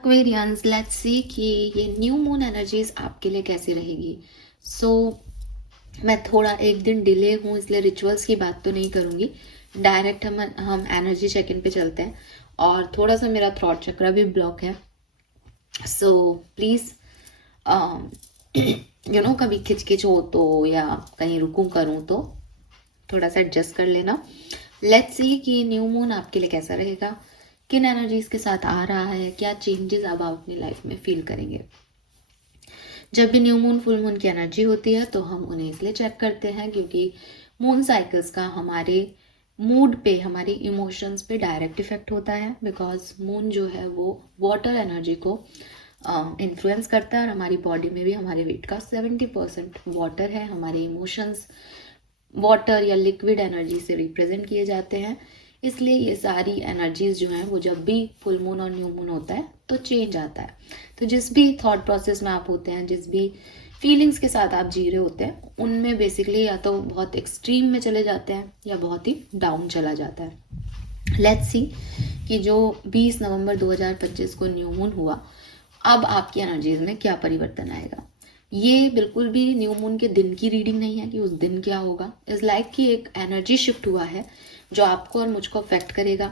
Aquarians, let's see कि ये new moon energies आपके लिए कैसी रहेगी। सो मैं थोड़ा एक दिन डिले हूँ इसलिए रिचुअल्स की बात तो नहीं करूँगी, डायरेक्ट हम एनर्जी चेक इन पे चलते हैं। और थोड़ा सा मेरा थ्रॉट चक्र भी ब्लॉक है, सो प्लीज़ कभी खिचखिच हो तो या कहीं रुकूं करूँ तो थोड़ा सा एडजस्ट कर लेना। लेट्स सी कि न्यू मून आपके लिए कैसा रहेगा, किन एनर्जीज के साथ आ रहा है, क्या चेंजेस अब आप अपनी लाइफ में फील करेंगे। जब भी न्यू मून फुल मून की एनर्जी होती है तो हम उन्हें इसलिए चेक करते हैं क्योंकि मून साइकिल्स का हमारे मूड पे, हमारे इमोशंस पे डायरेक्ट इफेक्ट होता है। बिकॉज मून जो है वो वाटर एनर्जी को इन्फ्लुएंस करता है और हमारी बॉडी में भी हमारे वेट का 70% वाटर है। हमारे इमोशंस वाटर या लिक्विड एनर्जी से रिप्रेजेंट किए जाते हैं, इसलिए ये सारी एनर्जीज जो हैं वो जब भी फुल मून और न्यू मून होता है तो चेंज आता है। तो जिस भी थॉट प्रोसेस में आप होते हैं, जिस भी फीलिंग्स के साथ आप जी रहे होते हैं, उनमें बेसिकली या तो बहुत एक्सट्रीम में चले जाते हैं या बहुत ही डाउन चला जाता है। लेट्स सी कि जो 20 नवंबर 2025 को न्यू मून हुआ, अब आपकी एनर्जीज में क्या परिवर्तन आएगा। ये बिल्कुल भी न्यू मून के दिन की रीडिंग नहीं है कि उस दिन क्या होगा। इज लाइक कि एक एनर्जी शिफ्ट हुआ है जो आपको और मुझको अफेक्ट करेगा।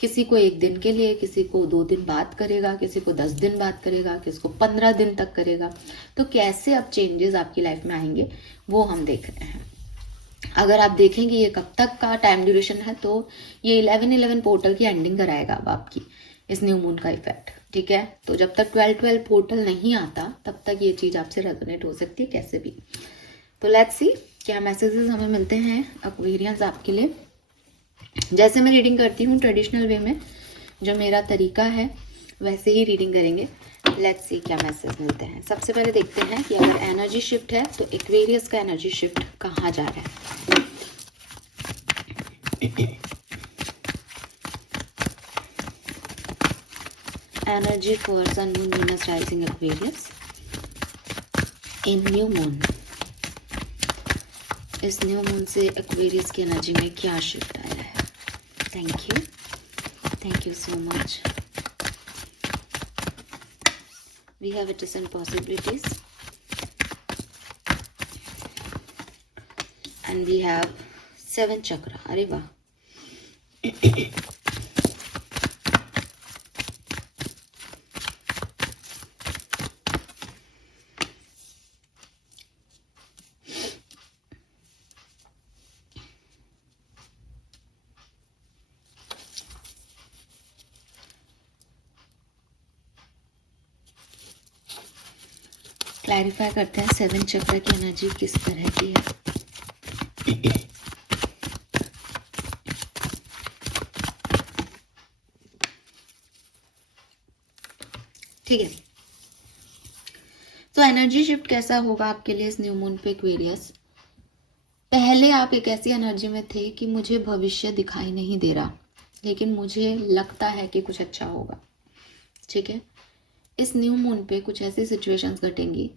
किसी को एक दिन के लिए, किसी को 2 दिन बाद करेगा, किसी को 10 दिन बाद करेगा, किसी को 15 दिन तक करेगा। तो कैसे अब चेंजेस आपकी लाइफ में आएंगे वो हम देख रहे हैं। अगर आप देखेंगे ये कब तक का टाइम ड्यूरेशन है, तो ये 11-11 पोर्टल की एंडिंग कराएगा अब आपकी इस न्यू मून का इफेक्ट। ठीक है, तो जब तक 12-12 पोर्टल नहीं आता तब तक ये चीज आपसे रेजोनेट हो सकती है कैसे भी। तो लेट्स सी क्या मैसेजेस हमें मिलते हैं एक्वेरियंस आपके लिए। जैसे मैं रीडिंग करती हूँ ट्रेडिशनल वे में, जो मेरा तरीका है वैसे ही रीडिंग करेंगे। लेट्स सी क्या मैसेज मिलते हैं। सबसे पहले देखते हैं कि अगर एनर्जी शिफ्ट है तो एक्वेरियस का एनर्जी शिफ्ट कहाँ जा रहा है। Energy for sun moon Venus rising Aquarius in new moon. इस न्यू मून से एक्वेरियस की एनर्जी में क्या शिफ्ट आया है। Thank you so much. We have a different possibilities and we have 7 chakra. अरे वाह। क्लैरिफाई करते हैं 7 चक्र की एनर्जी किस तरह की है। ठीक है, तो एनर्जी शिफ्ट कैसा होगा आपके लिए इस न्यू मून पे एक्वेरियस। पहले आप एक ऐसी एनर्जी में थे कि मुझे भविष्य दिखाई नहीं दे रहा, लेकिन मुझे लगता है कि कुछ अच्छा होगा। ठीक है, इस न्यू मून पे कुछ ऐसी सिचुएशंस घटेंगी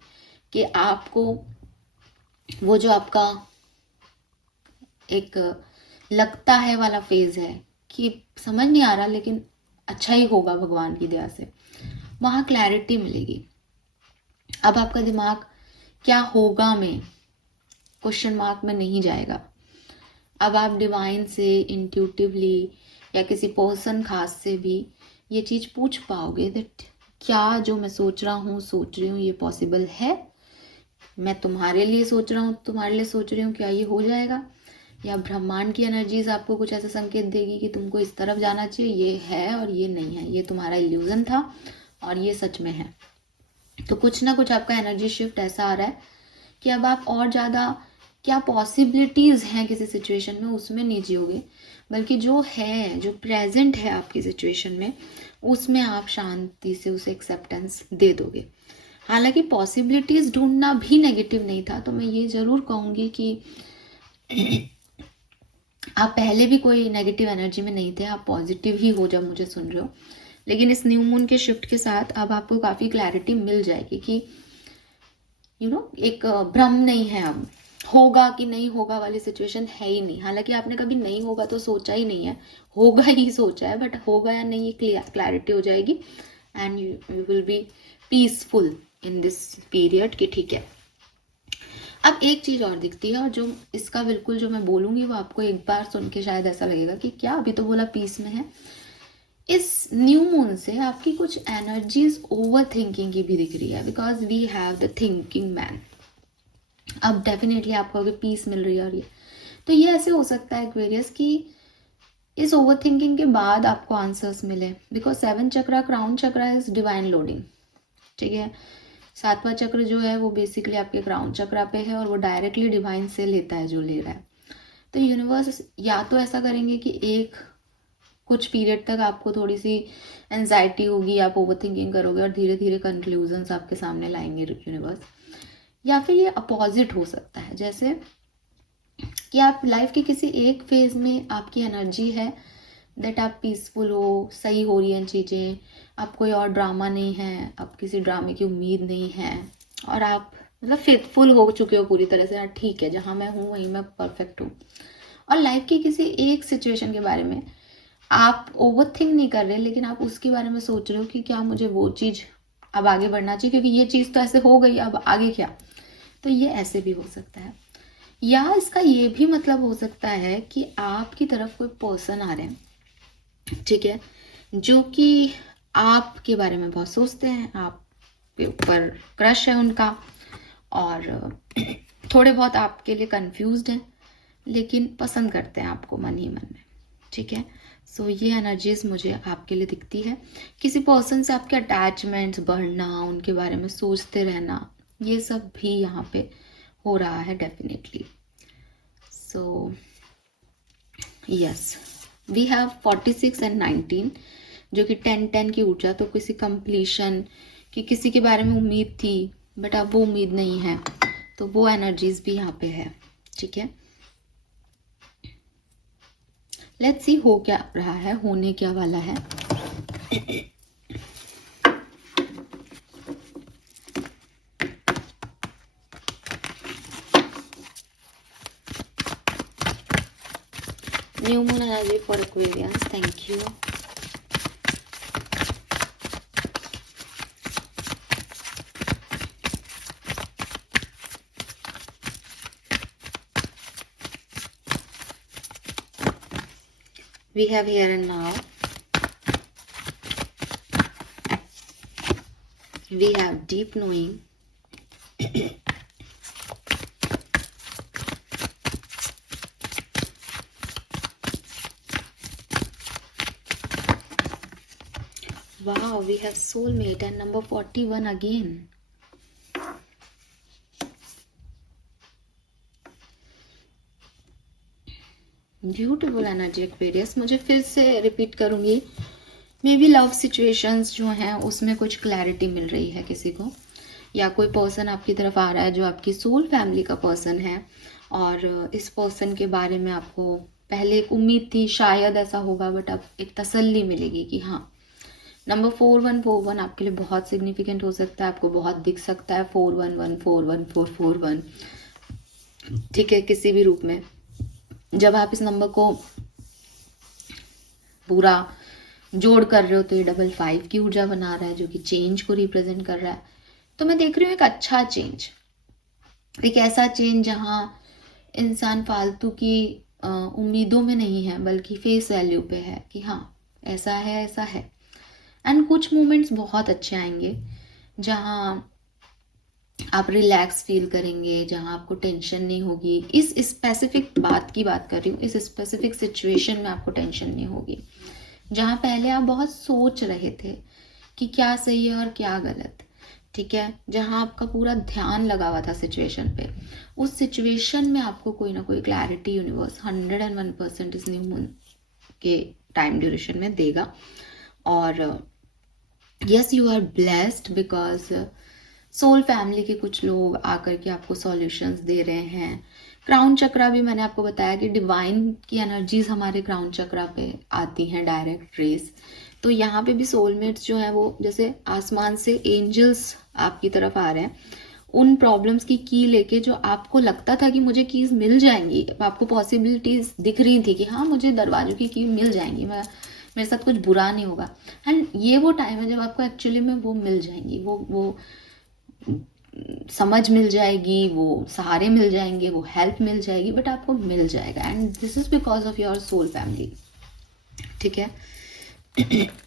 कि आपको वो जो आपका एक लगता है वाला फेज है कि समझ नहीं आ रहा लेकिन अच्छा ही होगा भगवान की दया से, वहां क्लैरिटी मिलेगी। अब आपका दिमाग क्या होगा में क्वेश्चन मार्क में नहीं जाएगा। अब आप डिवाइन से इंट्यूटिवली या किसी पर्सन खास से भी ये चीज पूछ पाओगे दैट क्या जो मैं सोच रही हूँ ये पॉसिबल है। मैं तुम्हारे लिए सोच रहा हूँ, तुम्हारे लिए सोच रही हूँ, क्या ये हो जाएगा। या ब्रह्मांड की एनर्जीज आपको कुछ ऐसा संकेत देगी कि तुमको इस तरफ जाना चाहिए, ये है और ये नहीं है, ये तुम्हारा इल्यूजन था और ये सच में है। तो कुछ ना कुछ आपका एनर्जी शिफ्ट ऐसा आ रहा है कि अब आप और ज़्यादा क्या पॉसिबिलिटीज़ हैं किसी सिचुएशन में उसमें नहीं जियोगे, बल्कि जो है, जो प्रेजेंट है आपकी सिचुएशन में, उसमें आप शांति से उसे एक्सेप्टेंस दे दोगे। हालांकि पॉसिबिलिटीज़ ढूंढना भी नेगेटिव नहीं था, तो मैं ये ज़रूर कहूँगी कि आप पहले भी कोई नेगेटिव एनर्जी में नहीं थे, आप पॉजिटिव ही हो जब मुझे सुन रहे हो। लेकिन इस न्यू मून के शिफ्ट के साथ अब आपको काफ़ी क्लैरिटी मिल जाएगी कि एक भ्रम नहीं है, अब होगा कि नहीं होगा वाली सिचुएशन है ही नहीं। हालांकि आपने कभी नहीं होगा तो सोचा ही नहीं है, होगा ही सोचा है, बट होगा या नहीं ये क्लैरिटी हो जाएगी and you will be peaceful in this period कि ठीक है। अब एक चीज और दिखती है, और जो इसका बिल्कुल जो मैं बोलूंगी वो आपको एक बार सुन के शायद ऐसा लगेगा कि क्या अभी तो बोला पीस में है। इस न्यू मून से आपकी कुछ एनर्जीज ओवर थिंकिंग की भी दिख रही है, because we have the thinking man. अब डेफिनेटली आपको अगर पीस मिल रही है, और तो ये ऐसे हो सकता है एक्वेरियस कि इस ओवर थिंकिंग के बाद आपको आंसर्स मिले, because 7 chakra, crown chakra is divine loading, ठीक है। 7वां चक्र जो है वो बेसिकली आपके क्राउन चक्रा पे है, और वो डायरेक्टली डिवाइन से लेता है जो ले रहा है। तो यूनिवर्स या तो ऐसा करेंगे कि एक कुछ पीरियड तक आपको थोड़ी सी एंजाइटी होगी, आप ओवर थिंकिंग करोगे, और धीरे धीरे कंक्लूजन्स आपके सामने लाएंगे यूनिवर्स। या फिर ये अपोजिट हो सकता है, जैसे कि आप लाइफ के किसी एक फेज में आपकी एनर्जी है दैट आप पीसफुल हो, सही हो रही हैं चीज़ें, आप कोई और ड्रामा नहीं है, आप किसी ड्रामे की उम्मीद नहीं है, और आप मतलब फेथफुल हो चुके हो पूरी तरह से, हाँ ठीक है जहाँ मैं हूँ वहीं मैं परफेक्ट हूँ। और लाइफ की किसी एक सिचुएशन के बारे में आप ओवर थिंक नहीं कर रहे, लेकिन आप उसके बारे में सोच रहे हो कि क्या मुझे वो चीज़ अब आगे बढ़ना चाहिए, क्योंकि ये चीज़ तो ऐसे हो गई, अब आगे क्या। तो ये ऐसे भी हो सकता है। या इसका ये भी मतलब हो सकता है कि आपकी तरफ कोई पर्सन आ रहे हैं, ठीक है, जो कि आपके बारे में बहुत सोचते हैं, आपके ऊपर क्रश है उनका, और थोड़े बहुत आपके लिए कंफ्यूज्ड हैं, लेकिन पसंद करते हैं आपको मन ही मन में, ठीक है। सो ये एनर्जीज मुझे आपके लिए दिखती है। किसी पर्सन से आपके अटैचमेंट्स बढ़ना, उनके बारे में सोचते रहना, ये सब भी यहाँ पे हो रहा है definitely. So yes, we have 46 and 19 जो कि 10-10 की ऊर्जा, तो किसी कंप्लीशन कि किसी के बारे में उम्मीद थी बट अब वो उम्मीद नहीं है, तो वो एनर्जीज भी यहाँ पे है, ठीक है। लेट्स सी हो क्या रहा है, होने क्या वाला है। New moon energy for Aquarians, thank you. We have here and now. We have deep knowing. Wow, we have soulmate and number 41 again. Beautiful energy Aquarius. मुझे फिर से रिपीट करूंगी, मे बी लव सिचुएशंस जो हैं उसमें कुछ clarity मिल रही है किसी को, या कोई पर्सन आपकी तरफ आ रहा है जो आपकी सोल फैमिली का पर्सन है, और इस पर्सन के बारे में आपको पहले एक उम्मीद थी शायद ऐसा होगा, बट अब एक तसल्ली मिलेगी कि हाँ। नंबर 4141 आपके लिए बहुत सिग्निफिकेंट हो सकता है, आपको बहुत दिख सकता है 41141441, ठीक है, किसी भी रूप में। जब आप इस नंबर को पूरा जोड़ कर रहे हो तो ये 55 की ऊर्जा बना रहा है, जो कि चेंज को रिप्रेजेंट कर रहा है। तो मैं देख रही हूँ एक अच्छा चेंज, एक ऐसा चेंज जहाँ इंसान फालतू की उम्मीदों में नहीं है, बल्कि फेस वैल्यू पे है कि हाँ ऐसा है, ऐसा है। एंड कुछ मोमेंट्स बहुत अच्छे आएंगे जहाँ आप रिलैक्स फील करेंगे, जहाँ आपको टेंशन नहीं होगी। इस स्पेसिफिक बात की बात कर रही हूँ, इस स्पेसिफिक सिचुएशन में आपको टेंशन नहीं होगी, जहाँ पहले आप बहुत सोच रहे थे कि क्या सही है और क्या गलत, ठीक है, जहाँ आपका पूरा ध्यान लगा हुआ था सिचुएशन पे, उस सिचुएशन में आपको कोई ना कोई क्लैरिटी यूनिवर्स 101% इस न्यू मून के टाइम ड्यूरेशन में देगा। और yes, you are blessed because soul family के कुछ लोग आकर के आपको सॉल्यूशंस दे रहे हैं। क्राउन चक्रा भी मैंने आपको बताया कि डिवाइन की एनर्जीज हमारे क्राउन चक्रा पे आती हैं, डायरेक्ट रेस। तो यहाँ पे भी सोलमेट्स जो है वो जैसे आसमान से एंजल्स आपकी तरफ आ रहे हैं, उन प्रॉब्लम्स की की लेके, जो आपको लगता था कि मुझे कीज मिल जाएंगी, आपको पॉसिबिलिटीज दिख रही थी कि हाँ मुझे दरवाजों की की मिल जाएंगी, मेरे साथ कुछ बुरा नहीं होगा। एंड ये वो टाइम है जब आपको एक्चुअली में वो मिल जाएंगी, वो समझ मिल जाएगी, वो सहारे मिल जाएंगे, वो हेल्प मिल जाएगी, बट आपको मिल जाएगा। And this is because of your soul family, ठीक है,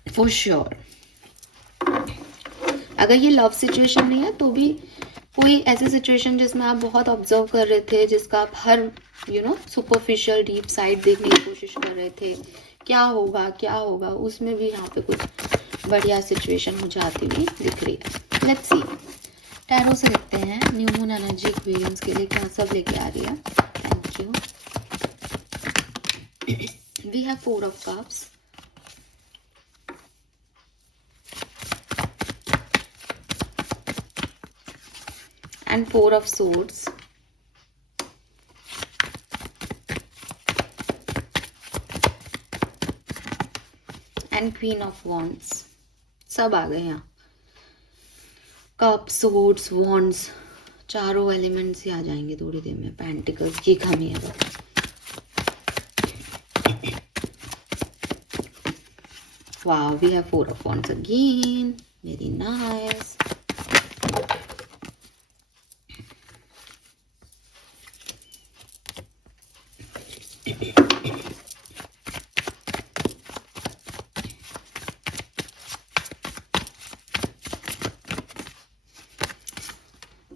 फॉर श्योर। अगर ये लव सिचुएशन नहीं है तो भी कोई ऐसी सिचुएशन जिसमें आप बहुत ऑब्जर्व कर रहे थे, जिसका आप हर सुपरफिशियल डीप साइड देखने की कोशिश कर रहे थे, क्या होगा क्या होगा, उसमें भी यहाँ पे कुछ बढ़िया सिचुएशन हो जाती हुई दिख रही है। लेट्स सी, टैरो से देखते हैं न्यू मून एनर्जी एक्सपीरियंस के लिए क्या सब लेके आ रही है। Thank you. We have 4 of cups, and 4 of swords, and queen of wands। सब आ गए यहाँ, कप, swords, wands, चारों एलिमेंट्स ही आ जाएंगे थोड़ी देर में। पेंटिकल्स की कमी है बस। Wow, we have 4 of wands again, very nice।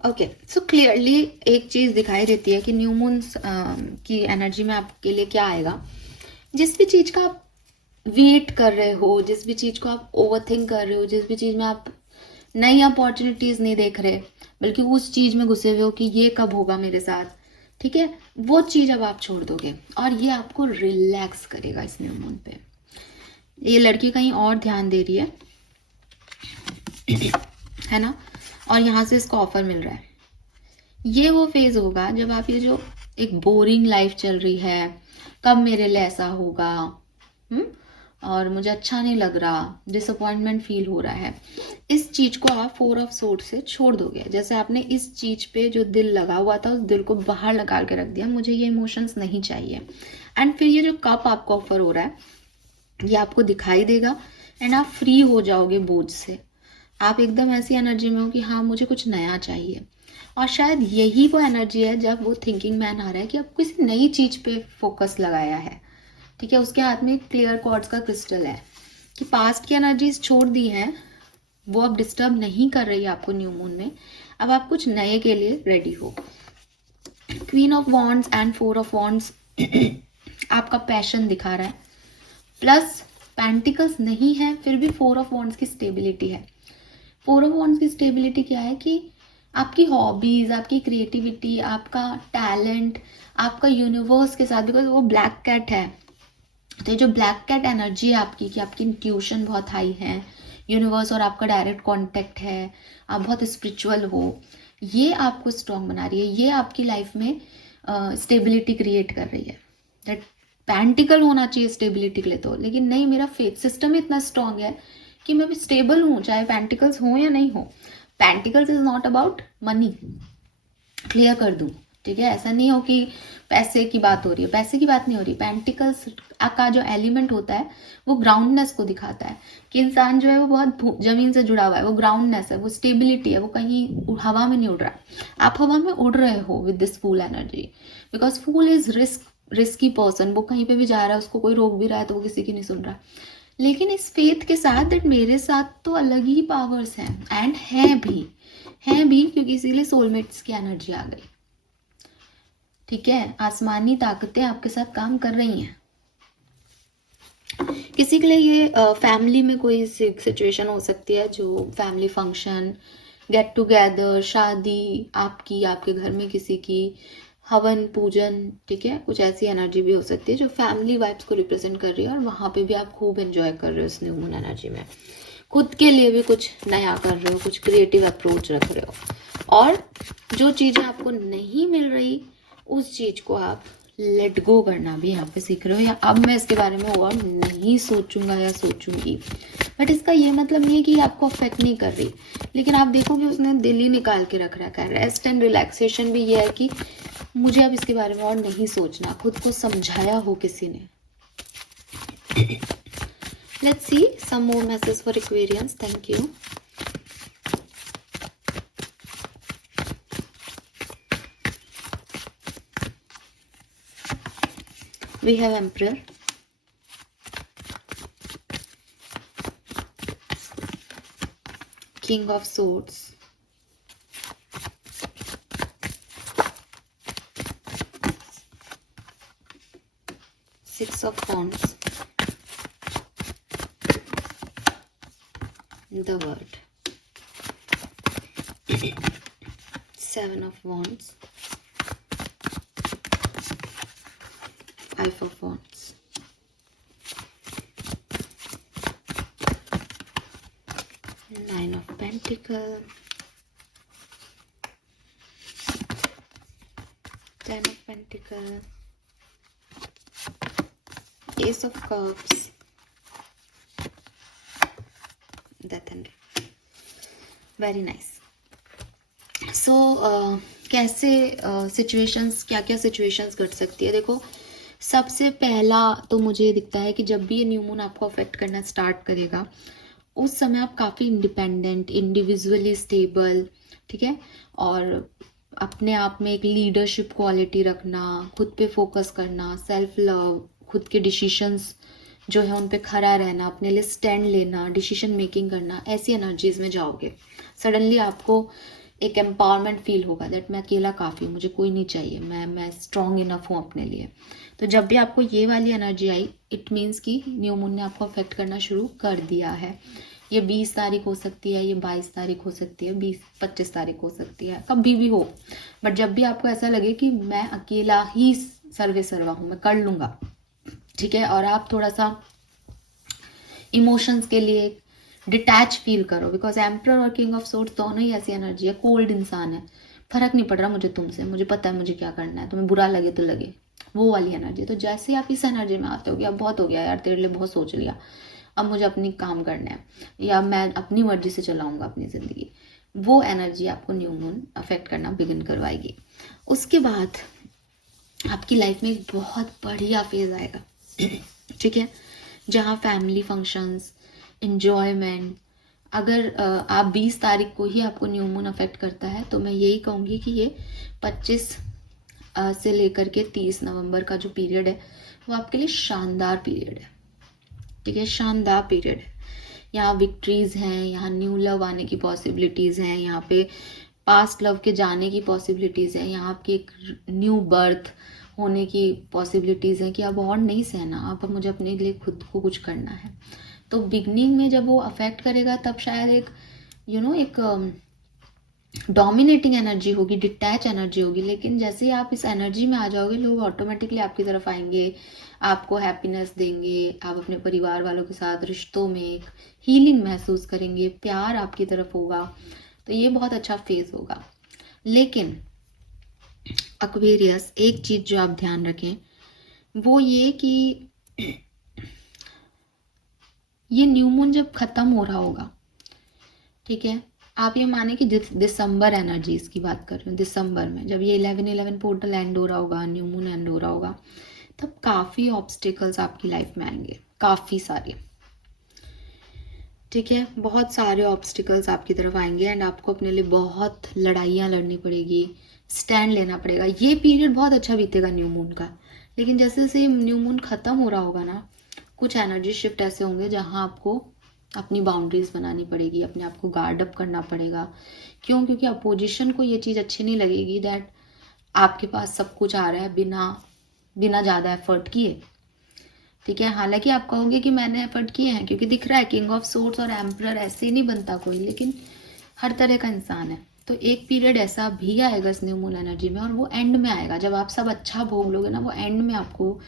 Okay, so clearly एक चीज दिखाई देती है कि न्यू मून की एनर्जी में आपके लिए क्या आएगा। जिस भी चीज का आप वेट कर रहे हो, जिस भी चीज को आप ओवरथिंक कर रहे हो, जिस भी चीज में आप नई अपॉर्चुनिटीज नहीं देख रहे, बल्कि उस चीज में घुसे हुए हो कि ये कब होगा मेरे साथ, ठीक है, वो चीज अब आप छोड़ दोगे और ये आपको रिलैक्स करेगा इस न्यू मून पे। ये लड़की कहीं और ध्यान दे रही है ना, और यहाँ से इसको ऑफर मिल रहा है। ये वो फेज होगा जब आप ये जो एक बोरिंग लाइफ चल रही है, कब मेरे लिए ऐसा होगा, और मुझे अच्छा नहीं लग रहा, डिसअपॉइंटमेंट फील हो रहा है, इस चीज को आप 4 ऑफ सोर्ड से छोड़ दोगे। जैसे आपने इस चीज पे जो दिल लगा हुआ था, उस दिल को बाहर निकाल के रख दिया, मुझे ये इमोशंस नहीं चाहिए। एंड फिर ये जो कप आपको ऑफर हो रहा है, ये आपको दिखाई देगा एंड आप फ्री हो जाओगे बोझ से। आप एकदम ऐसी एनर्जी में हो कि हाँ मुझे कुछ नया चाहिए। और शायद यही वो एनर्जी है जब वो थिंकिंग मैन आ रहा है कि अब किसी नई चीज पे फोकस लगाया है, ठीक है, उसके हाथ में एक क्लियर क्वार्ट्ज का क्रिस्टल है कि पास्ट की एनर्जीज छोड़ दी हैं, वो अब डिस्टर्ब नहीं कर रही है आपको न्यू मून में। अब आप कुछ नए के लिए रेडी हो। Queen of wands and 4 of wands आपका पैशन दिखा रहा है, प्लस पेंटिकल्स नहीं है, फिर भी 4 ऑफ वॉन्ड्स की स्टेबिलिटी है। 4 ऑफ वॉन्ड्स की स्टेबिलिटी क्या है कि आपकी हॉबीज, आपकी क्रिएटिविटी, आपका टैलेंट, आपका यूनिवर्स के साथ, बिकॉज वो ब्लैक कैट है, तो ये जो ब्लैक कैट एनर्जी है आपकी, कि आपकी इंट्यूशन बहुत हाई है, यूनिवर्स और आपका डायरेक्ट कांटेक्ट है, आप बहुत स्पिरिचुअल हो, ये आपको स्ट्रॉन्ग बना रही है, ये आपकी लाइफ में स्टेबिलिटी क्रिएट कर रही है। दैट पेंटिकल होना चाहिए स्टेबिलिटी के लिए तो, लेकिन नहीं, मेरा फेथ सिस्टम इतना स्ट्रॉन्ग है कि मैं भी स्टेबल हूँ, चाहे पेंटिकल्स हो या नहीं हो। Pentacles is not about money, clear कर दूं, ठीक है। ऐसा नहीं हो कि पैसे की बात हो रही है, पैसे की बात नहीं हो रही। पेंटिकल्स का जो एलिमेंट होता है वो ग्राउंडनेस को दिखाता है कि इंसान जो है वो बहुत जमीन से जुड़ा हुआ है, वो ग्राउंडनेस है, वो स्टेबिलिटी है, वो कहीं हवा में नहीं उड़ रहा। आप हवा में उड़ रहे हो with this fool energy, because fool is risky person, वो कहीं पे भी जा रहा है, उसको कोई रोक भी रहा है तो वो किसी की नहीं सुन रहा। लेकिन इस फेथ के साथ दैट मेरे साथ तो अलग ही पावर्स हैं, एंड हैं भी क्योंकि इसीलिए सोलमेट्स की एनर्जी आ गई, ठीक है। आसमानी ताकतें आपके साथ काम कर रही हैं। किसी के लिए ये फैमिली में कोई सिचुएशन हो सकती है, जो फैमिली फंक्शन, गेट टुगेदर, शादी आपकी, आपके घर में किसी की, हवन पूजन, ठीक है, कुछ ऐसी एनर्जी भी हो सकती है जो फैमिली वाइब्स को रिप्रेजेंट कर रही है, और वहां पे भी आप खूब एंजॉय कर रहे हो इस न्यू मून एनर्जी में। खुद के लिए भी कुछ नया कर रहे हो, कुछ क्रिएटिव अप्रोच रख रहे हो, और जो चीजें आपको नहीं मिल रही उस चीज को आप लेट गो करना भी यहाँ पे सीख रहे हो, या अब मैं इसके बारे में और नहीं सोचूंगा या सोचूंगी। बट इसका ये मतलब नहीं है कि आपको अफेक्ट नहीं कर रही, लेकिन आप देखोगे उसने दिल ही निकाल के रख रखा है। रेस्ट एंड रिलैक्सेशन भी ये है कि मुझे अब इसके बारे में और नहीं सोचना, खुद को समझाया हो किसी ने। Let's see some more messages for Aquarians. Thank you. We have Emperor, King of Swords, Six of Wands, the World, Seven of Wands, Five of Wands, Nine of Pentacles, Ten of Pentacles, Ace of Cups, Death and very nice. So कैसे situations, क्या क्या situations घट सकती है. देखो, सबसे पहला तो मुझे दिखता है कि जब भी ये न्यू मून आपको अफेक्ट करना स्टार्ट करेगा, उस समय आप काफ़ी इंडिपेंडेंट, इंडिविजुअली स्टेबल, ठीक है, और अपने आप में एक लीडरशिप क्वालिटी रखना, खुद पे फोकस करना, सेल्फ लव, खुद के डिसीशंस जो है उन पे खड़ा रहना, अपने लिए स्टैंड लेना, डिसीजन मेकिंग करना, ऐसी एनर्जीज में जाओगे. सडनली आपको एक एम्पावरमेंट फील होगा दैट मैं अकेला काफ़ी हूँ, मुझे कोई नहीं चाहिए, मैं स्ट्रॉन्ग इनफ हूँ अपने लिए. तो जब भी आपको ये वाली एनर्जी आई, इट मीन्स कि न्यू मून ने आपको अफेक्ट करना शुरू कर दिया है. ये 20 तारीख हो सकती है, ये 22 तारीख हो सकती है, 25 तारीख हो सकती है, कभी भी हो. बट जब भी आपको ऐसा लगे कि मैं अकेला ही सर्वे सर्वा हूँ, मैं कर लूँगा, ठीक है, और आप थोड़ा सा इमोशंस के लिए डिटैच फील करो, बिकॉज एम्परर और किंग ऑफ सोर्ड्स दोनों ही ऐसी एनर्जी है. कोल्ड इंसान है, फर्क नहीं पड़ रहा मुझे तुमसे, मुझे पता है मुझे क्या करना है, तुम्हें बुरा लगे तो लगे, वो वाली एनर्जी. तो जैसे आप इस एनर्जी में आते हो कि अब बहुत हो गया यार, तेरे लिए बहुत सोच लिया, अब मुझे अपनी काम करना है, या मैं अपनी मर्जी से चलाऊंगा अपनी ज़िंदगी, वो एनर्जी आपको न्यू मून अफेक्ट करना बिगिन करवाएगी. उसके बाद आपकी लाइफ में एक बहुत बढ़िया फेज आएगा, ठीक है, जहाँ फैमिली फंक्शंस, एन्जॉयमेंट. अगर आप 20 तारीख को ही आपको न्यू मून अफेक्ट करता है, तो मैं यही कहूँगी कि ये 25 से लेकर के 30 नवंबर का जो पीरियड है, वो आपके लिए शानदार पीरियड है, ठीक है, शानदार पीरियड है. यहाँ विक्ट्रीज हैं, यहाँ न्यू लव आने की पॉसिबिलिटीज़ हैं, यहाँ पे पास्ट लव के जाने की पॉसिबिलिटीज़ हैं, यहाँ आपकी एक न्यू बर्थ होने की पॉसिबिलिटीज़ हैं कि अब और नहीं सहना, अब मुझे अपने लिए खुद को कुछ करना है. तो बिगनिंग में जब वो अफेक्ट करेगा, तब शायद एक एक डोमिनेटिंग एनर्जी होगी, डिटैच एनर्जी होगी. लेकिन जैसे ही आप इस एनर्जी में आ जाओगे, लोग ऑटोमेटिकली आपकी तरफ आएंगे, आपको हैप्पीनेस देंगे, आप अपने परिवार वालों के साथ रिश्तों में एक हीलिंग महसूस करेंगे, प्यार आपकी तरफ होगा. तो ये बहुत अच्छा फेज होगा. लेकिन एक्वेरियस, एक चीज जो आप ध्यान रखें वो ये कि ये न्यू मून जब खत्म हो रहा होगा, ठीक है, आप ये माने कि दिसंबर एनर्जीज की बात कर रही हूँ, दिसंबर में जब ये 11/11 पोर्टल एंड हो रहा होगा, न्यू मून एंड हो रहा होगा, तब काफ़ी ऑब्स्टिकल्स आपकी लाइफ में आएंगे, काफ़ी सारे, ठीक है, बहुत सारे ऑब्स्टिकल्स आपकी तरफ आएंगे एंड आपको अपने लिए बहुत लड़ाइयाँ लड़नी पड़ेगी, स्टैंड लेना पड़ेगा. ये पीरियड बहुत अच्छा बीतेगा न्यू मून का. लेकिन जैसे जैसे न्यू मून खत्म हो रहा होगा ना, कुछ एनर्जी शिफ्ट ऐसे होंगे जहाँ आपको अपनी बाउंड्रीज बनानी पड़ेगी, अपने आप को गार्ड अप करना पड़ेगा. क्यों? क्योंकि अपोजिशन को ये चीज़ अच्छी नहीं लगेगी दैट आपके पास सब कुछ आ रहा है बिना ज़्यादा एफर्ट किए, ठीक है. हालांकि आप कहोगे कि मैंने एफर्ट किए हैं, क्योंकि दिख रहा है किंग ऑफ सोर्ड्स और एम्परर, ऐसे ही नहीं बनता कोई, लेकिन हर तरह का इंसान है. तो एक पीरियड ऐसा भी आएगा इस न्यू मून एनर्जी में, और वो एंड में आएगा जब आप सब अच्छा भोग लोगे ना, वो एंड में आपको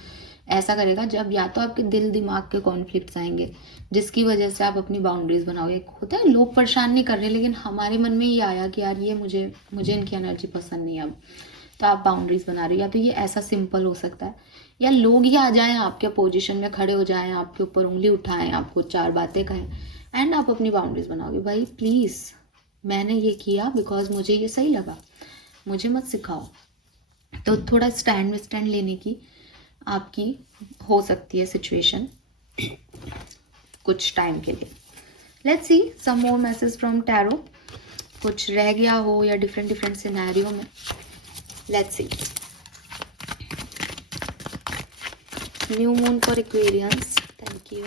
ऐसा करेगा जब या तो आपके दिल दिमाग के कॉन्फ्लिक्ट्स आएंगे जिसकी वजह से आप अपनी बाउंड्रीज बनाओगे. होता है लोग परेशान नहीं कर रहे, लेकिन हमारे मन में ये आया कि यार ये मुझे इनकी एनर्जी पसंद नहीं है अब, तो आप बाउंड्रीज बना रहे हो. या तो ये ऐसा सिंपल हो सकता है, या लोग ही आ जाएं आपके पोजीशन में, खड़े हो जाएं, आपके ऊपर उंगली उठाएं, आपको 4 बातें कहें एंड आप अपनी बाउंड्रीज बनाओगे. भाई प्लीज़, मैंने ये किया बिकॉज मुझे ये सही लगा, मुझे मत सिखाओ. तो थोड़ा स्टैंड लेने की आपकी हो सकती है सिचुएशन. कुछ टाइम के लिए। Let's see some more message from tarot, कुछ रह गया हो या डिफरेंट डिफरेंट सिनेरियो में। Let's see new moon for Aquarians, thank you.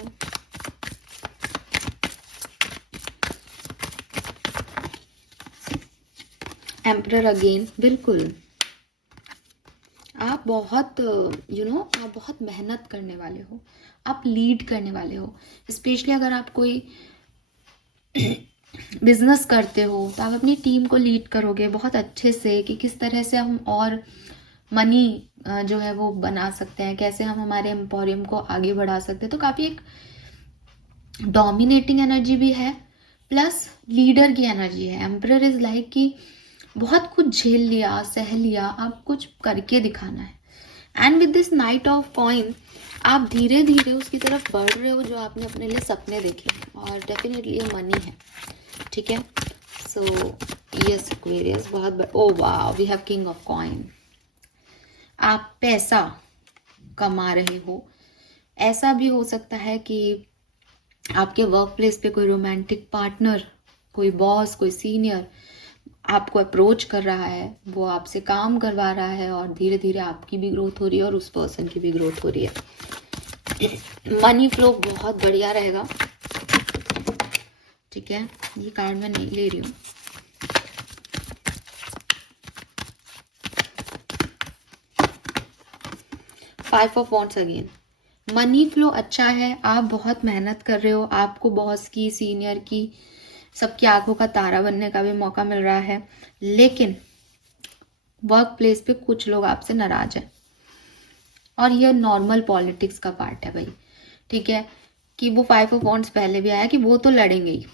Emperor again, बिल्कुल आप बहुत आप बहुत मेहनत करने वाले हो, आप लीड करने वाले हो। स्पेशली अगर आप कोई बिजनेस करते हो तो आप अपनी टीम को लीड करोगे बहुत अच्छे से कि किस तरह से हम और मनी जो है वो बना सकते हैं, कैसे हम हमारे एम्पोरियम को आगे बढ़ा सकते हैं। तो काफ़ी एक डोमिनेटिंग एनर्जी भी है, प्लस लीडर की एनर्जी है। एम्परर इज लाइक कि बहुत कुछ झेल लिया, सह लिया, आप कुछ करके दिखाना है। And with this night of coin आप धीरे धीरे उसकी तरफ बढ़ रहे हो जो आपने अपने लिए सपने देखे, और डेफिनेटली ये मनी है, ठीक है। सो यस एक्वेरियस, बहुत ओ वाह, we have king of coin. आप पैसा कमा रहे हो। ऐसा भी हो सकता है कि आपके वर्क प्लेस पे कोई रोमांटिक पार्टनर, कोई बॉस, कोई सीनियर आपको अप्रोच कर रहा है, वो आपसे काम करवा रहा है, और धीरे धीरे आपकी भी ग्रोथ हो रही है और उस पर्सन की भी ग्रोथ हो रही है। मनी फ्लो बहुत बढ़िया रहेगा, ठीक है। ये कार्ड मैं नहीं ले रही हूँ। Five of wands again, money flow अच्छा है, आप बहुत मेहनत कर रहे हो, आपको बॉस की, सीनियर की, सबकी आंखों का तारा बनने का भी मौका मिल रहा है। लेकिन वर्क प्लेस पे कुछ लोग आपसे नाराज हैं, और ये नॉर्मल पॉलिटिक्स का पार्ट है भाई, ठीक है। कि वो फाइव ऑफ वॉन्ड्स पहले भी आया कि वो तो लड़ेंगे ही,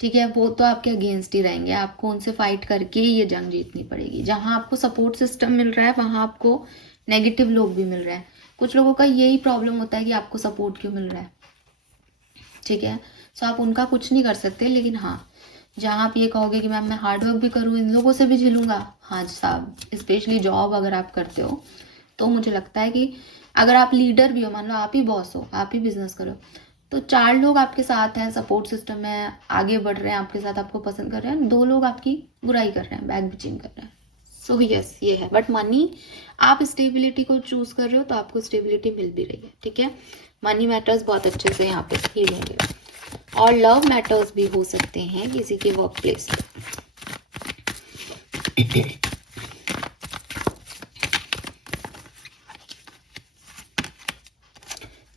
ठीक है, वो तो आपके अगेंस्ट ही रहेंगे, आपको उनसे फाइट करके ही ये जंग जीतनी पड़ेगी। जहां आपको सपोर्ट सिस्टम मिल रहा है वहां आपको नेगेटिव लोग भी मिल रहे हैं। कुछ लोगों का यही प्रॉब्लम होता है कि आपको सपोर्ट क्यों मिल रहा है, ठीक है। सो आप उनका कुछ नहीं कर सकते, लेकिन हाँ, जहाँ आप ये कहोगे कि मैम मैं हार्ड वर्क भी करूँ, इन लोगों से भी झेलूंगा, हाँ साहब, स्पेशली जॉब अगर आप करते हो तो मुझे लगता है कि अगर आप लीडर भी हो, मान लो आप ही बॉस हो, आप ही बिजनेस करो, तो 4 लोग आपके साथ हैं, सपोर्ट सिस्टम है, आगे बढ़ रहे हैं आपके साथ, आपको पसंद कर रहे हैं, 2 लोग आपकी बुराई कर रहे हैं, बैक बिचिंग कर रहे हैं। सो यस, ये है। बट मनी, आप स्टेबिलिटी को चूज कर रहे हो तो आपको स्टेबिलिटी मिल भी रही है, ठीक है। मनी मैटर्स बहुत अच्छे से यहाँ पे हील होंगे, और लव मैटर्स भी हो सकते हैं किसी के वर्क प्लेस पे।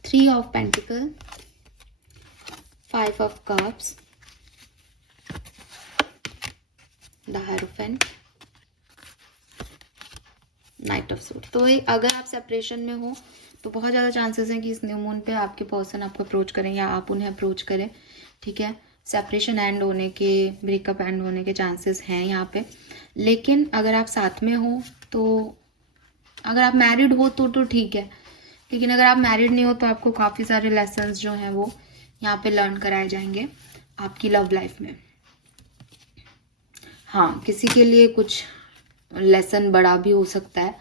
Three of pentacle, five of cups, the hierophant, night of suit. तो अगर आप सेपरेशन में हो तो बहुत ज़्यादा चांसेस हैं कि इस न्यू मून पे आपके पर्सन आपको अप्रोच करें या आप उन्हें अप्रोच करें, ठीक है। सेपरेशन एंड होने के, ब्रेकअप एंड होने के चांसेस हैं यहाँ पे। लेकिन अगर आप साथ में हो तो, अगर आप मैरिड हो तो ठीक है, लेकिन अगर आप मैरिड नहीं हो तो आपको काफ़ी सारे लेसन्स जो हैं वो यहाँ पे लर्न कराए जाएंगे आपकी लव लाइफ में। हाँ, किसी के लिए कुछ लेसन बड़ा भी हो सकता है,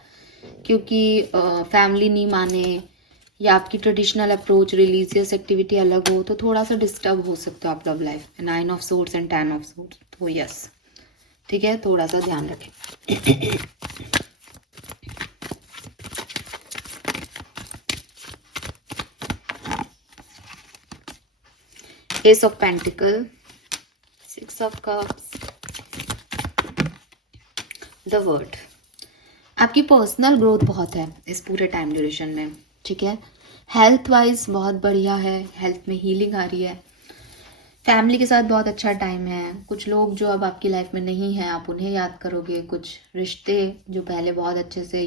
क्योंकि फैमिली नहीं माने या आपकी ट्रेडिशनल अप्रोच, रिलीजियस एक्टिविटी अलग हो, तो थोड़ा सा डिस्टर्ब हो सकता है आप love life. 9 of swords and 10 of swords, तो यस, ठीक है, थोड़ा सा ध्यान रखें। S of pentacle, 6 of cups, the word. आपकी पर्सनल ग्रोथ बहुत है इस पूरे टाइम ड्यूरेशन में, ठीक है। हेल्थ वाइज बहुत बढ़िया है, हेल्थ में हीलिंग आ रही है, फैमिली के साथ बहुत अच्छा टाइम है। कुछ लोग जो अब आपकी लाइफ में नहीं है, आप उन्हें याद करोगे। कुछ रिश्ते जो पहले बहुत अच्छे से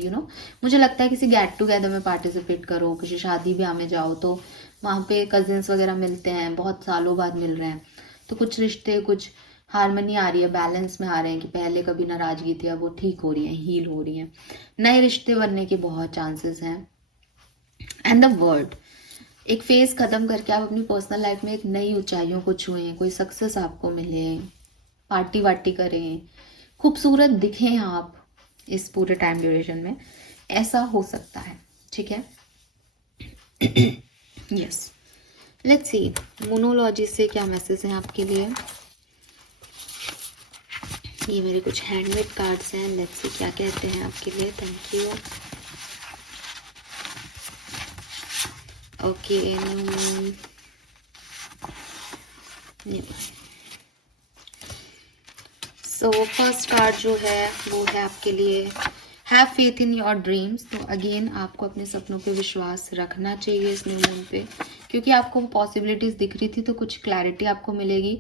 मुझे लगता है किसी गेट टुगेदर में पार्टिसिपेट करो, किसी शादी ब्याह में जाओ तो वहाँ पे कजिन्स वगैरह मिलते हैं, बहुत सालों बाद मिल रहे हैं, तो कुछ रिश्ते, कुछ हारमोनी आ रही है, बैलेंस में आ रहे हैं कि पहले कभी नाराजगी थी, अब वो ठीक हो रही है, हील हो रही है, नए रिश्ते बनने के बहुत चांसेस हैं। एंड द वर्ड, एक फेज खत्म करके आप अपनी पर्सनल लाइफ में एक नई ऊंचाइयों को छुएं, कोई सक्सेस आपको मिले, पार्टी वार्टी करें, खूबसूरत दिखें आप इस पूरे टाइम ड्यूरेशन में, ऐसा हो सकता है, ठीक है। यस, लेट्स सी मोनोलॉजी से क्या मैसेज है आपके लिए। ये मेरे कुछ हैंडमेड कार्ड्स हैं, लेट्स सी क्या कहते हैं आपके लिए। Thank you. Okay, so first card जो है वो है आपके लिए have faith in your dreams. तो अगेन आपको अपने सपनों पे विश्वास रखना चाहिए इस न्यू मून पे, क्योंकि आपको पॉसिबिलिटीज दिख रही थी तो कुछ क्लैरिटी आपको मिलेगी।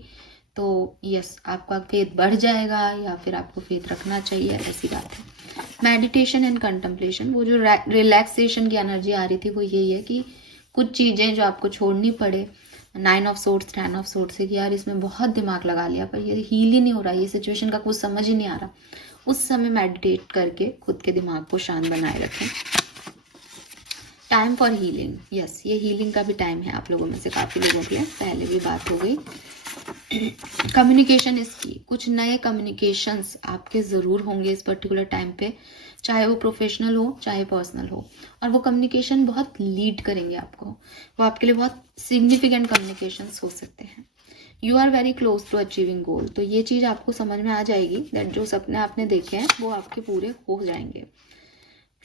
तो यस, आपका फेथ बढ़ जाएगा या फिर आपको फेथ रखना चाहिए, ऐसी बात है। मेडिटेशन एंड कंtemplation, वो जो रिलैक्सेशन की एनर्जी आ रही थी वो यही है कि कुछ चीज़ें जो आपको छोड़नी पड़े। 9 ऑफ सोर्ट्स 10 ऑफ सोर्ट्स से कि यार इसमें बहुत दिमाग लगा लिया पर ये हील ही नहीं हो रहा, ये सिचुएशन का कुछ समझ ही नहीं आ रहा। उस समय मेडिटेट करके खुद के दिमाग को शांत बनाए रखें। टाइम फॉर हीलिंग, यस, ये हीलिंग का भी टाइम है आप लोगों में से काफ़ी लोगों के लिए, पहले भी बात हो गई। कम्युनिकेशन इसकी, कुछ नए कम्युनिकेशंस आपके ज़रूर होंगे इस पर्टिकुलर टाइम पे, चाहे वो प्रोफेशनल हो चाहे पर्सनल हो, और वो कम्युनिकेशन बहुत लीड करेंगे आपको, वो आपके लिए बहुत सिग्निफिकेंट कम्युनिकेशंस हो सकते हैं। You are very close to achieving goal, तो ये चीज़ आपको समझ में आ जाएगी दैट जो सपने आपने देखे हैं वो आपके पूरे हो जाएंगे।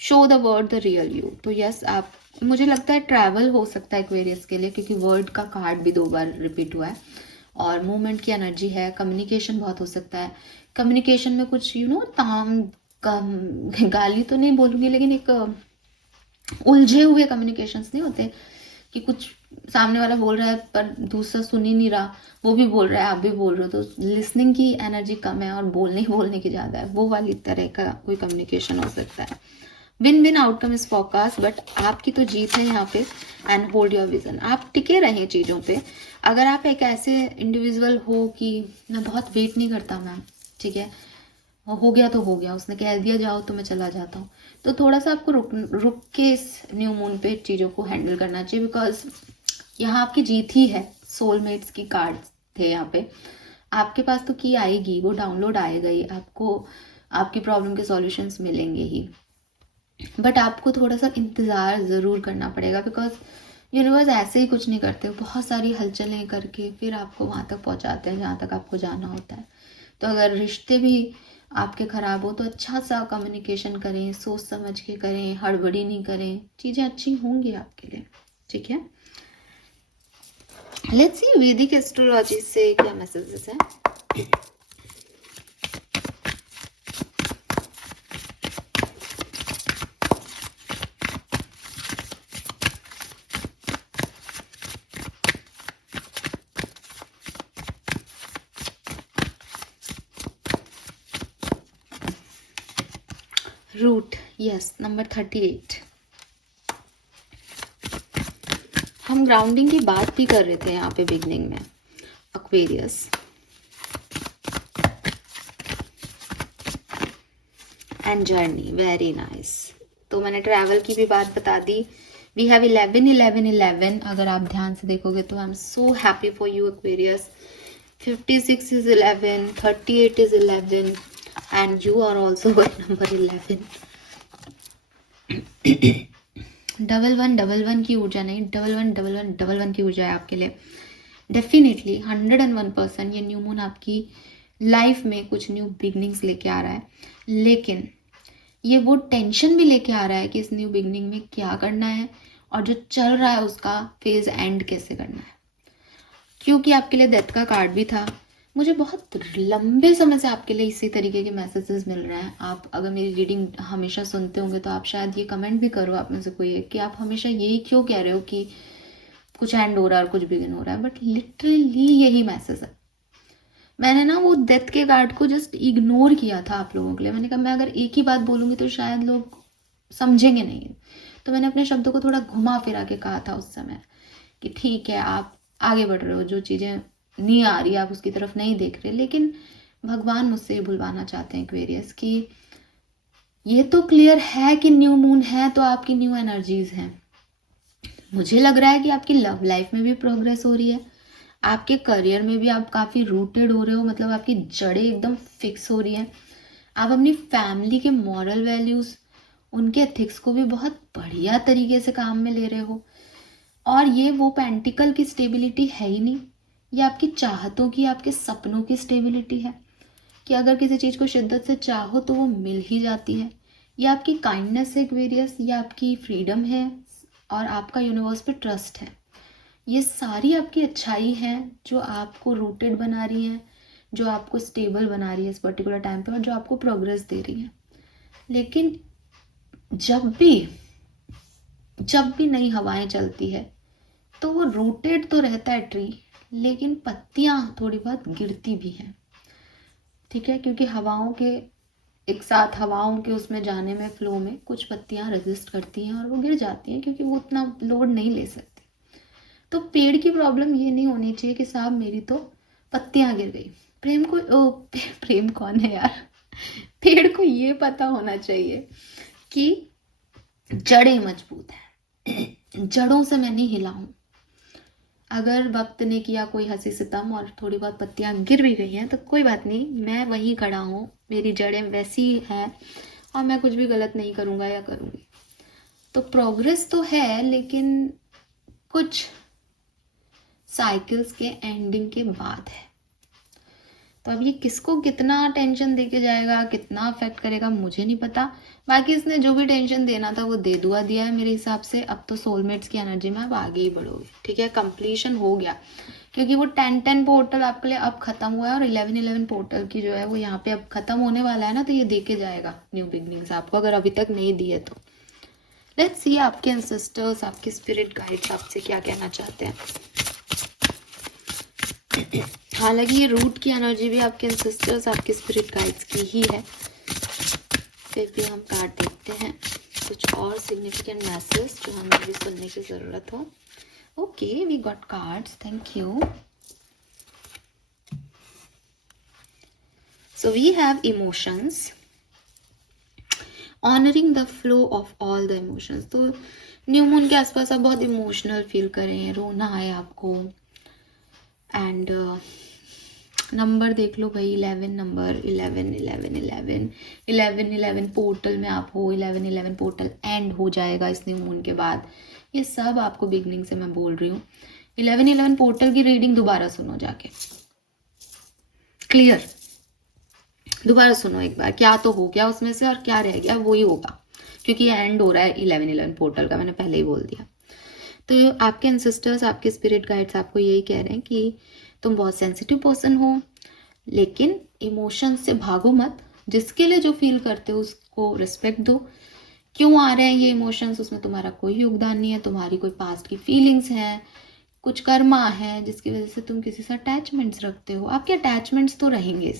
Show the word the real you, तो यस, आप, मुझे लगता है ट्रैवल हो सकता है एक्वेरियस के लिए, क्योंकि वर्ड का कार्ड भी 2 बार रिपीट हुआ है और मूवमेंट की एनर्जी है। कम्युनिकेशन बहुत हो सकता है, कम्युनिकेशन में कुछ ताम गाली तो नहीं बोलूँगी, लेकिन एक उलझे हुए कम्युनिकेशंस नहीं होते कि कुछ सामने वाला बोल रहा है पर दूसरा सुन ही नहीं रहा, वो भी बोल रहा है आप भी बोल रहे हो, तो लिसनिंग की एनर्जी कम है और बोलने की ज़्यादा है, वो वाली तरह का कोई कम्युनिकेशन हो सकता है। Win win outcome is focus, but आपकी तो जीत है यहाँ पे। एंड होल्ड योर विजन, आप टिके रहें चीज़ों पे। अगर आप एक ऐसे इंडिविजुअल हो कि मैं बहुत वेट नहीं करता मैम, ठीक है, हो गया तो हो गया, उसने कह दिया जाओ तो मैं चला जाता हूँ, तो थोड़ा सा आपको रुक के इस न्यू मून पे चीज़ों को हैंडल करना चाहिए, बिकॉज यहाँ आपकी जीत ही है। सोलमेट्स की कार्ड थे यहाँ पे, आपके पास तो की आएगी, वो डाउनलोड आएगा ही, आपको आपकी प्रॉब्लम के सॉल्यूशंस मिलेंगे ही, बट आपको थोड़ा सा इंतज़ार ज़रूर करना पड़ेगा, बिकॉज यूनिवर्स ऐसे ही कुछ नहीं करते, बहुत सारी हलचलें करके फिर आपको वहाँ तक पहुँचाते हैं जहाँ तक आपको जाना होता है। तो अगर रिश्ते भी आपके ख़राब हो तो अच्छा सा कम्युनिकेशन करें, सोच समझ के करें, हड़बड़ी नहीं करें, चीज़ें अच्छी होंगी आपके लिए, ठीक है। लेट्स सी वैदिक एस्ट्रोलॉजी से क्या मैसेजेस हैं। Root, yes, number 38। हम ग्राउंडिंग की बात भी कर रहे थे यहाँ पे बिगनिंग में। Aquarius, and journey, very nice. तो मैंने ट्रैवल की भी बात बता दी। वी हैव 11 11 11, अगर आप ध्यान से देखोगे तो I am so happy for you Aquarius. 56 is 11, 38 is 11, and you are also at number 11. 1111 की ऊर्जा नहीं, 111111 की ऊर्जा है आपके लिए। डेफिनेटली 101% ये न्यू मून आपकी लाइफ में कुछ न्यू बिगनिंग्स लेके आ रहा है, लेकिन ये वो टेंशन भी लेके आ रहा है कि इस न्यू बिगनिंग में क्या करना है और जो चल रहा है उसका फेज एंड कैसे करना है, क्योंकि आपके लिए डेथ का कार्ड भी था। मुझे बहुत लंबे समय से आपके लिए इसी तरीके के मैसेजेस मिल रहे हैं। आप अगर मेरी रीडिंग हमेशा सुनते होंगे तो आप शायद ये कमेंट भी करो आप में से कोई एक कि आप हमेशा यही क्यों कह रहे हो कि कुछ एंड हो रहा है और कुछ बिगिन हो रहा है, बट लिटरली यही मैसेज है। मैंने ना वो डेथ के कार्ड को जस्ट इग्नोर किया था आप लोगों के लिए। मैंने कहा मैं अगर एक ही बात बोलूँगी तो शायद लोग समझेंगे नहीं, तो मैंने अपने शब्दों को थोड़ा घुमा फिरा के कहा था उस समय कि ठीक है आप आगे बढ़ रहे हो, जो चीज़ें नहीं आ रही आप उसकी तरफ नहीं देख रहे, लेकिन भगवान मुझसे ये बुलवाना चाहते हैं एक्वेरियस कि ये तो क्लियर है कि न्यू मून है तो आपकी न्यू एनर्जीज हैं। मुझे लग रहा है कि आपकी लव लाइफ में भी प्रोग्रेस हो रही है, आपके करियर में भी आप काफ़ी रूटेड हो रहे हो, मतलब आपकी जड़ें एकदम फिक्स हो रही हैं। आप अपनी फैमिली के मॉरल वैल्यूज़, उनके एथिक्स को भी बहुत बढ़िया तरीके से काम में ले रहे हो। और ये वो पेंटिकल की स्टेबिलिटी है ही नहीं, ये आपकी चाहतों की, आपके सपनों की स्टेबिलिटी है कि अगर किसी चीज़ को शिद्दत से चाहो तो वो मिल ही जाती है। ये आपकी काइंडनेस है एक्वेरियस, ये आपकी फ्रीडम है और आपका यूनिवर्स पे ट्रस्ट है। ये सारी आपकी अच्छाई है जो आपको रूटेड बना रही है, जो आपको स्टेबल बना रही है इस पर्टिकुलर टाइम पे और जो आपको प्रोग्रेस दे रही है। लेकिन जब भी नई हवाएं चलती है तो वो रूटेड तो रहता है ट्री, लेकिन पत्तियां थोड़ी बहुत गिरती भी हैं, ठीक है, क्योंकि हवाओं के उसमें जाने में, फ्लो में कुछ पत्तियां रेजिस्ट करती हैं और वो गिर जाती हैं क्योंकि वो उतना लोड नहीं ले सकती। तो पेड़ की प्रॉब्लम ये नहीं होनी चाहिए कि साहब मेरी तो पत्तियां गिर गई। प्रेम कौन है यार। पेड़ को ये पता होना चाहिए कि जड़ें मजबूत हैं, जड़ों से मैं नहीं हिला हूं। अगर वक्त ने किया कोई हंसी सितम और थोड़ी बहुत पत्तियां गिर भी गई हैं तो कोई बात नहीं, मैं वहीं खड़ा हूँ, मेरी जड़ें वैसी हैं और मैं कुछ भी गलत नहीं करूँगा या करूँगी। तो प्रोग्रेस तो है, लेकिन कुछ साइकिल्स के एंडिंग के बाद है। तो अब ये किसको कितना टेंशन देके जाएगा, कितना अफेक्ट करेगा, मुझे नहीं पता। बाकी इसने जो भी टेंशन देना था वो दे दुआ दिया है मेरे हिसाब से। अब तो सोलमेट्स की एनर्जी में अब आगे ही बढ़ोगे, ठीक है, कंप्लीशन हो गया, क्योंकि वो 10-10 पोर्टल आपके लिए अब खत्म हुआ है और 11-11 पोर्टल की जो है वो यहाँ पे अब खत्म होने वाला है ना, तो ये दे के जाएगा न्यू बिगनिंग्स आपको, अगर अभी तक नहीं दी है तो। लेट्स सी आपके एंसेस्टर्स, आपके स्पिरिट गाइड्स आपसे क्या कहना चाहते हैं। हालांकि ये रूट की एनर्जी भी आपके एंसेस्टर्स, आपके स्पिरिट गाइड्स की ही है, फिर भी हम कार्ड देखते हैं कुछ और सिग्निफिकेंट मैसेज जो हमें भी सुनने की ज़रूरत हो। Okay, we got cards, thank you. So we have emotions, honouring the flow of all the emotions. तो न्यू मून के आसपास आप बहुत इमोशनल फील कर रहे हैं, रोना है आपको। एंड नंबर देख लो भाई, 11 नंबर, 11 पोर्टल में आप हो, 11 पोर्टल एंड हो जाएगा इस न्यू मून के बाद। ये सब आपको बिगनिंग से मैं बोल रही हूँ। 11 पोर्टल की रीडिंग दोबारा सुनो जाके, क्लियर, दोबारा सुनो एक बार, क्या तो हो गया उसमें से और क्या रह गया वही होगा, क्योंकि एंड हो रहा है 11 पोर्टल का, मैंने पहले ही बोल दिया। तो आपके एंसेस्टर्स, आपके स्पिरिट गाइड्स आपको यही कह रहे हैं कि तुम बहुत सेंसिटिव पर्सन हो, लेकिन इमोशन से भागो मत। जिसके लिए जो फील करते हो उसको रिस्पेक्ट दो। क्यों आ रहे हैं ये इमोशंस, उसमें तुम्हारा कोई योगदान नहीं है, तुम्हारी कोई पास्ट की फीलिंग्स हैं, कुछ कर्मा है जिसकी वजह से तुम किसी से अटैचमेंट्स रखते हो। आपके अटैचमेंट्स तो रहेंगे,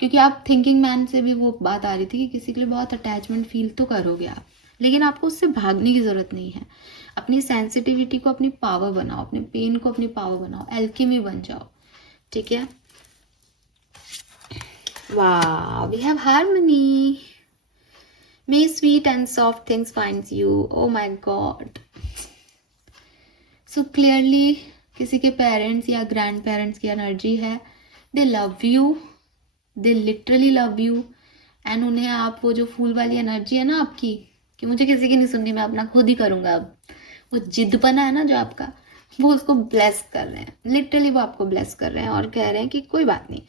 क्योंकि आप थिंकिंग मैन से भी वो बात आ रही थी कि किसी के लिए बहुत अटैचमेंट फील तो करोगे आप, लेकिन आपको उससे भागने की जरूरत नहीं है। अपनी सेंसिटिविटी को अपनी पावर बनाओ, अपने पेन को अपनी पावर बनाओ, एल्केमी बन जाओ, ठीक है। वाह, we have harmony. May sweet and soft things finds you. Oh my god, so clearly किसी के पेरेंट्स या ग्रैंड पेरेंट्स की एनर्जी है। They love you, they literally love you, and उन्हें आप वो जो फूल वाली एनर्जी है ना आपकी कि मुझे किसी की नहीं सुननी, मैं अपना खुद ही करूंगा, अब वो जिद्दपना है ना जो आपका, वो उसको ब्लेस कर रहे हैं, लिटरली वो आपको ब्लेस कर रहे हैं और कह रहे हैं कि कोई बात नहीं,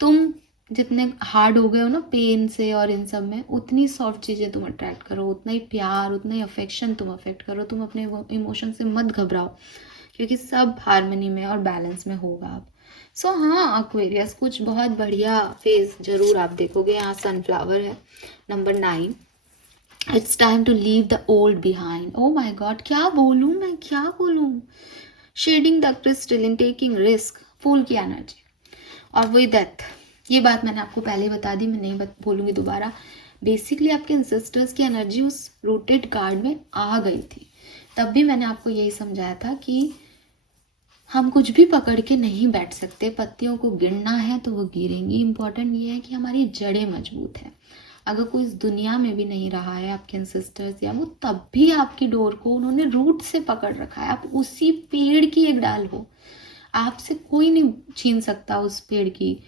तुम जितने हार्ड हो गए हो ना पेन से और इन सब में, उतनी सॉफ्ट चीज़ें तुम अट्रैक्ट करो, उतना ही प्यार, उतना ही अफेक्शन तुम अफेक्ट करो, तुम अपने इमोशन से मत घबराओ, क्योंकि सब हार्मनी में और बैलेंस में होगा अब। सो हाँ एक्वेरियस, कुछ बहुत बढ़िया फेज जरूर आप देखोगे। यहाँ सनफ्लावर है, number 9। It's time to leave the old behind. Oh my God, क्या बोलूँ मैं, क्या बोलूँ। Shedding the crystal in taking risk, फूल की एनर्जी और वही डेथ। ये बात मैंने आपको पहले बता दी, मैं नहीं बोलूँगी दोबारा। बेसिकली आपके एंसेस्टर्स की एनर्जी उस रूटेड कार्ड में आ गई थी, तब भी मैंने आपको यही समझाया था कि हम कुछ भी पकड़ के नहीं बैठ सकते, पत्तियों को गिरना है तो वो गिरेंगी। इम्पॉर्टेंट ये है कि हमारी जड़ें मजबूत हैं। अगर कोई इस दुनिया में भी नहीं रहा है आपके एंसेस्टर्स या वो, तब भी आपकी डोर को उन्होंने रूट से पकड़ रखा है। आप उसी पेड़ की एक डाल हो, आपसे कोई नहीं छीन सकता उस पेड़ की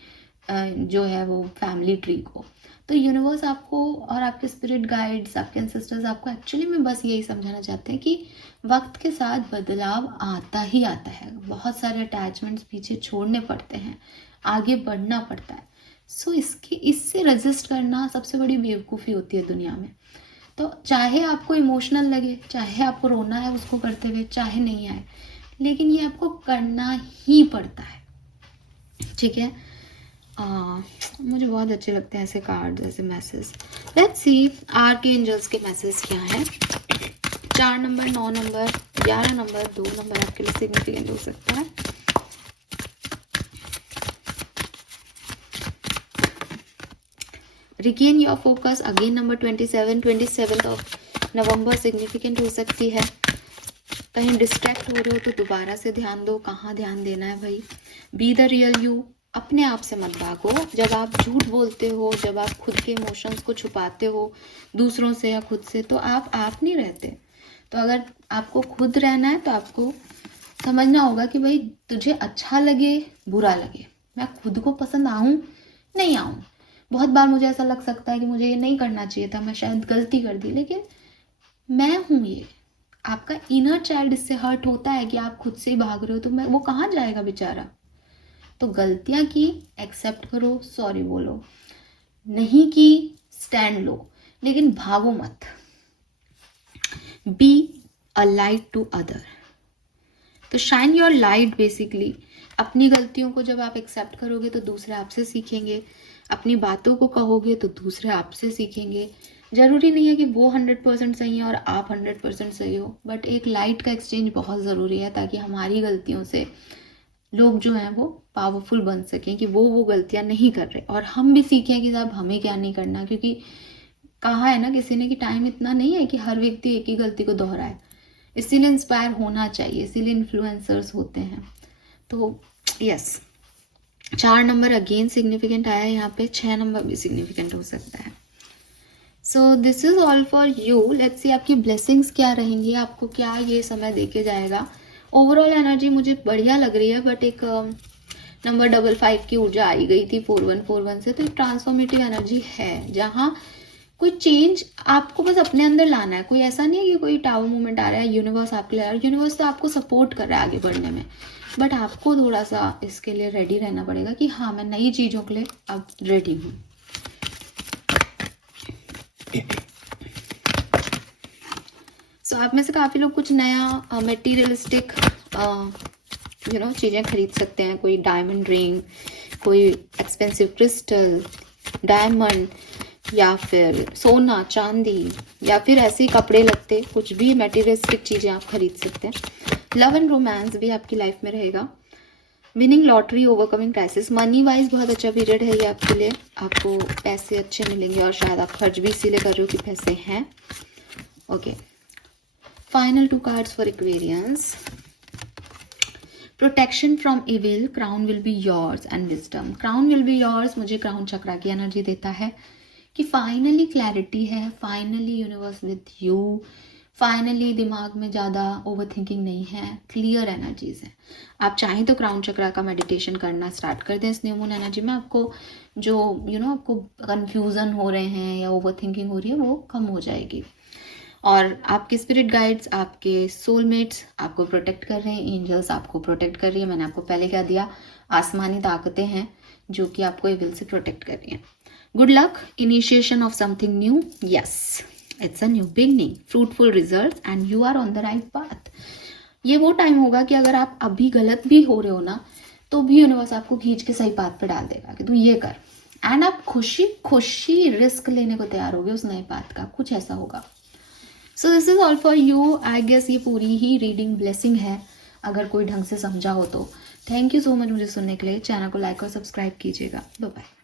जो है वो फैमिली ट्री को। तो यूनिवर्स आपको और आपके स्पिरिट गाइड्स, आपके एंसेस्टर्स आपको एक्चुअली में बस यही समझाना चाहते हैं कि वक्त के साथ बदलाव आता ही आता है। बहुत सारे अटैचमेंट्स पीछे छोड़ने पड़ते हैं, आगे बढ़ना पड़ता है। सो इससे रेजिस्ट करना सबसे बड़ी बेवकूफ़ी होती है दुनिया में। तो चाहे आपको इमोशनल लगे, चाहे आपको रोना है उसको करते हुए, चाहे नहीं आए, लेकिन ये आपको करना ही पड़ता है, ठीक है। मुझे बहुत अच्छे लगते हैं ऐसे कार्ड, ऐसे मैसेज। लेट्स सी आर्कएंजल्स के मैसेज क्या है। 4 नंबर, 9 नंबर, 11 नंबर, 2 नंबर आपके लिए सिग्निफिकेंट हो सकता है। Regain your focus, again number 27 of November significant हो सकती है। कहीं डिस्ट्रैक्ट हो रहे हो तो दोबारा से ध्यान दो, कहाँ ध्यान देना है भाई। बी द रियल यू, अपने आप से मत भागो। जब आप झूठ बोलते हो, जब आप खुद के इमोशंस को छुपाते हो दूसरों से या खुद से, तो आप नहीं रहते। तो अगर आपको खुद रहना है तो आपको समझना होगा कि भाई तुझे अच्छा लगे बुरा लगे, मैं खुद को पसंद आऊँ नहीं आऊँ। बहुत बार मुझे ऐसा लग सकता है कि मुझे ये नहीं करना चाहिए था, मैं शायद गलती कर दी, लेकिन मैं हूँ ये। आपका इनर चाइल्ड इससे हर्ट होता है कि आप खुद से ही भाग रहे हो, तो मैं वो कहाँ जाएगा बेचारा। तो गलतियां की एक्सेप्ट करो, सॉरी बोलो, नहीं की स्टैंड लो, लेकिन भागो मत। Be a light to other, तो शाइन योर लाइट। बेसिकली अपनी गलतियों को जब आप एक्सेप्ट करोगे तो दूसरे आपसे सीखेंगे, अपनी बातों को कहोगे तो दूसरे आपसे सीखेंगे। जरूरी नहीं है कि वो 100% सही है और आप 100% सही हो, बट एक लाइट का एक्सचेंज बहुत ज़रूरी है, ताकि हमारी गलतियों से लोग जो हैं वो पावरफुल बन सकें कि वो गलतियां नहीं कर रहे, और हम भी सीखें कि साहब हमें क्या नहीं करना। क्योंकि कहा है ना किसी ने कि टाइम इतना नहीं है कि हर व्यक्ति एक ही गलती को दोहराए, इसीलिए इंस्पायर होना चाहिए, इसीलिए इन्फ्लुएंसर्स होते हैं। तो यस, 4 नंबर अगेन सिग्निफिकेंट आया है यहाँ पे, 6 नंबर भी सिग्निफिकेंट हो सकता है। सो this is all for you. Let's see आपकी ब्लेसिंग्स क्या रहेंगी, आपको क्या ये समय देके जाएगा। ओवरऑल एनर्जी मुझे बढ़िया लग रही है, बट एक नंबर 55 की ऊर्जा आई गई थी 4141 से, तो एक ट्रांसफॉर्मेटिव एनर्जी है जहाँ कोई चेंज आपको बस अपने अंदर लाना है। कोई ऐसा नहीं है कि कोई टावर मूवमेंट आ रहा है, यूनिवर्स आपके लिए, यूनिवर्स तो आपको सपोर्ट कर रहा है आगे बढ़ने में, बट आपको थोड़ा सा इसके लिए रेडी रहना पड़ेगा कि हाँ मैं नई चीज़ों के लिए अब रेडी हूँ। सो आप में से काफ़ी लोग कुछ नया मटेरियलिस्टिक चीज़ें खरीद सकते हैं। कोई डायमंड रिंग, कोई एक्सपेंसिव क्रिस्टल, डायमंड, या फिर सोना चांदी, या फिर ऐसे कपड़े लगते, कुछ भी मटेरियलिस्टिक चीज़ें आप खरीद सकते हैं। लव एंड रोमांस भी आपकी लाइफ में रहेगा। Winning lottery, overcoming crisis. Money wise बहुत अच्छा पीरियड है ये आपके लिए, आपको पैसे अच्छे मिलेंगे, और शायद आप खर्च भी इसीलिए कर रहे हो कि पैसे हैं। Okay, final 2 cards for Aquarians. Protection from evil, crown will be yours, and wisdom. Crown will be yours मुझे क्राउन चक्रा की एनर्जी देता है कि फाइनली क्लैरिटी है, finally universe with you, finally दिमाग में ज़्यादा ओवर थिंकिंग नहीं है, क्लियर एनर्जीज है। आप चाहें तो क्राउन चक्रा का मेडिटेशन करना स्टार्ट कर दें इस न्यू मून एनर्जी में। आपको जो आपको कन्फ्यूज़न हो रहे हैं या ओवर थिंकिंग हो रही है वो कम हो जाएगी। और आपके स्पिरिट गाइड्स, आपके सोलमेट्स आपको प्रोटेक्ट कर रहे हैं, एंजल्स आपको प्रोटेक्ट कर रही है। मैंने आपको पहले क्या दिया, आसमानी ताकतें हैं जो कि आपको इविल से प्रोटेक्ट कर रही हैं। Good luck, initiation of something new, yes it's a new beginning, fruitful result, and you are on the right path. ये वो टाइम होगा कि अगर आप अभी गलत भी हो रहे हो ना, तो भी यूनिवर्स आपको खींच के सही पाथ पे डाल देगा कि तू ये कर, एंड आप खुशी खुशी रिस्क लेने को तैयार होगे उस नए पाथ का, कुछ ऐसा होगा। So this is all for you. I guess ये पूरी ही रीडिंग ब्लेसिंग है अगर कोई ढंग से समझा हो तो। थैंक यू सो मच मुझे सुनने के लिए। चैनल को लाइक और सब्सक्राइब कीजिएगा। Bye bye.